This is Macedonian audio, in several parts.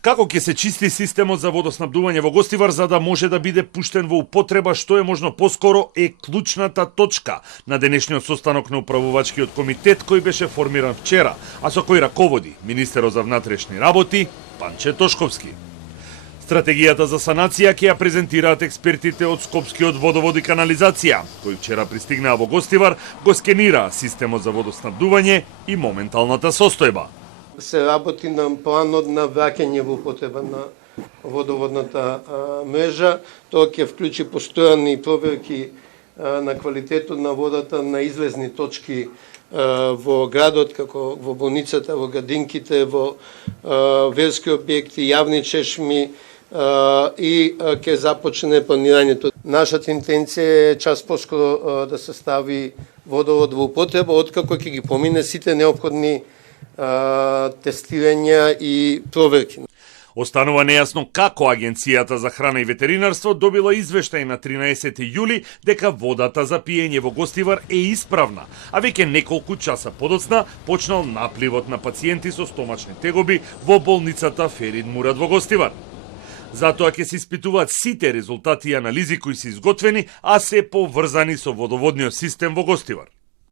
Како ќе се чисти системот за водоснабдување во Гостивар за да може да биде пуштен во употреба што е можно поскоро е клучната точка на денешниот состанок на управувачкиот комитет кој беше формиран вчера, а со кој раководи министерот за внатрешни работи Панче Тошковски. Стратегијата за санација ќе ја презентираат експертите од Скопскиот водовод и канализација, кои вчера пристигнаа во Гостивар, го скенираа системот за водоснабдување и моменталната состојба. Се работи на планот на враќање во употреба на водоводната мрежа. Тоа ќе вклучи постојани проверки на квалитетот на водата на излезни точки во градот, како во болницата, во градинките, во верски објекти, јавни чешми и ќе започне планирањето. Нашата интенција е час поскоро да се стави водовод во употреба, откако ќе ги помине сите неопходни тестирања и проверки. Останува нејасно како Агенцијата за храна и ветеринарство добила извештај на 13 јули дека водата за пиење во Гостивар е исправна, а веќе неколку часа подоцна почнал напливот на пациенти со стомачни тегоби во болницата Ферид Мурад во Гостивар. Затоа ќе се испитуваат сите резултати и анализи кои се изготвени, а се поврзани со водоводниот систем во Гостивар.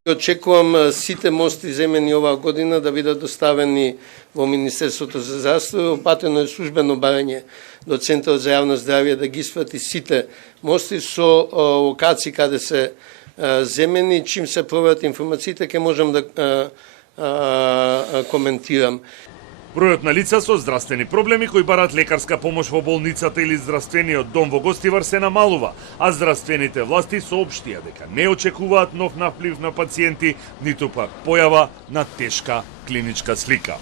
Очекувам сите мости земени оваа година да бидат доставени во Министерството за здравство. Опатено е службено барање до Центарот за јавно здравје да ги испрати сите мости со локации каде се земени. Чим се проверат информациите, ќе можам да коментирам. Бројот на лица со здравствени проблеми кои бараат лекарска помош во болницата или здравствениот дом во Гостивар се намалува, а здравствените власти соопштија дека не очекуваат нов наплив на пациенти, ниту пак појава на тешка клиничка слика.